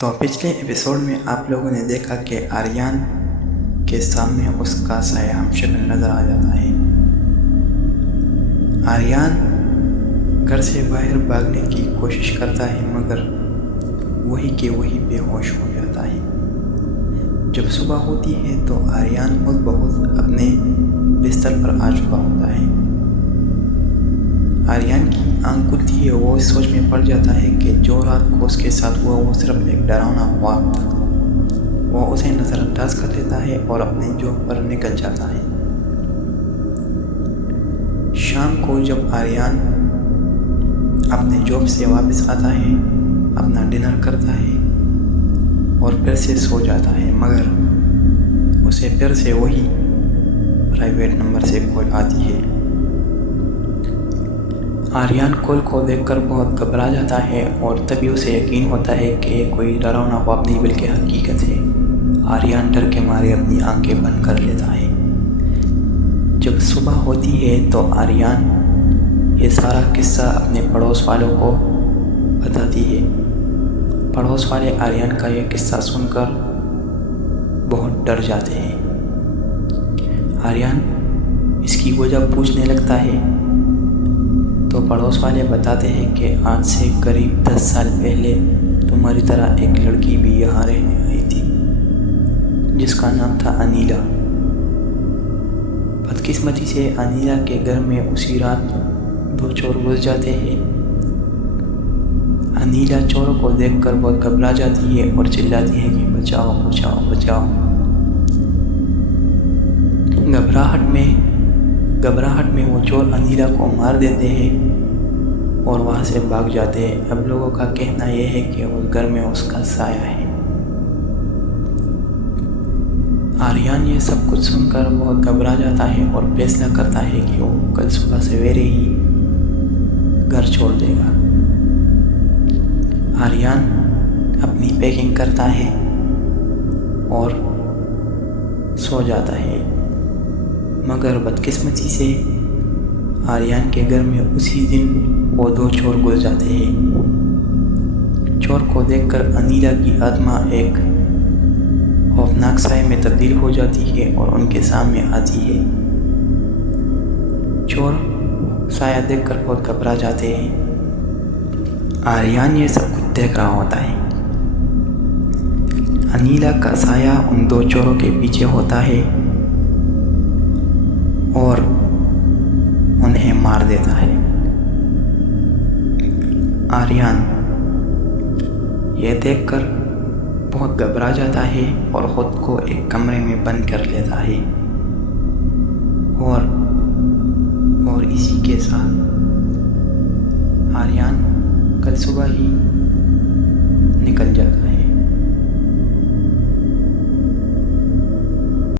तो पिछले एपिसोड में आप लोगों ने देखा कि आर्यन के सामने उसका साया हमशक्ल नज़र आ जाता है। आर्यन घर से बाहर भागने की कोशिश करता है मगर वही के वही बेहोश हो जाता है। जब सुबह होती है तो आर्यन बहुत अपने बिस्तर पर आ चुका होता है। आर्यन की आंख खुलती है। वो इस सोच में पड़ जाता है कि जो रात को उसके साथ हुआ वो सिर्फ एक डरावना ख्वाब था। वो उसे नज़रअंदाज कर लेता है और अपने जॉब पर निकल जाता है। शाम को जब आर्यन अपने जॉब से वापस आता है, अपना डिनर करता है और फिर से सो जाता है, मगर उसे फिर से वही प्राइवेट नंबर से कॉल आती है। आर्यन कॉल को देखकर बहुत घबरा जाता है और तभी उसे यकीन होता है कि ये कोई डरावना ख्वाब नहीं बल्कि हकीकत है। आर्यन डर के मारे अपनी आंखें बंद कर लेता है। जब सुबह होती है तो आर्यन ये सारा किस्सा अपने पड़ोस वालों को बताती है। पड़ोस वाले आर्यन का ये किस्सा सुनकर बहुत डर जाते हैं। आर्यन इसकी वजह पूछने लगता है तो पड़ोस वाले बताते हैं कि आज से करीब 10 साल पहले तुम्हारी तरह एक लड़की भी यहाँ रहने आई थी जिसका नाम था अनीला। बदकिस्मती से अनीला के घर में उसी रात 2 चोर घुस जाते हैं। अनीला चोरों को देखकर बहुत घबरा जाती है और चिल्लाती है कि बचाओ बचाओ बचाओ। घबराहट में वो चोर अनीला को मार देते हैं और वहाँ से भाग जाते हैं। अब लोगों का कहना यह है कि उस घर में उसका साया है। आर्यन ये सब कुछ सुनकर बहुत घबरा जाता है और फैसला करता है कि वो कल सुबह सवेरे ही घर छोड़ देगा। आर्यन अपनी पैकिंग करता है और सो जाता है, मगर बदकिस्मती से आर्यन के घर में उसी दिन वो 2 चोर घुस जाते हैं। चोर को देखकर अनीला की आत्मा एक खौफनाक साए में तब्दील हो जाती है और उनके सामने आती है। चोर साया देखकर बहुत घबरा जाते हैं। आर्यन ये सब कुछ देख रहा होता है। अनीला का साया उन 2 चोरों के पीछे होता है और उन्हें मार देता है। आर्यन यह देखकर बहुत घबरा जाता है और खुद को एक कमरे में बंद कर लेता है और इसी के साथ आर्यन कल सुबह ही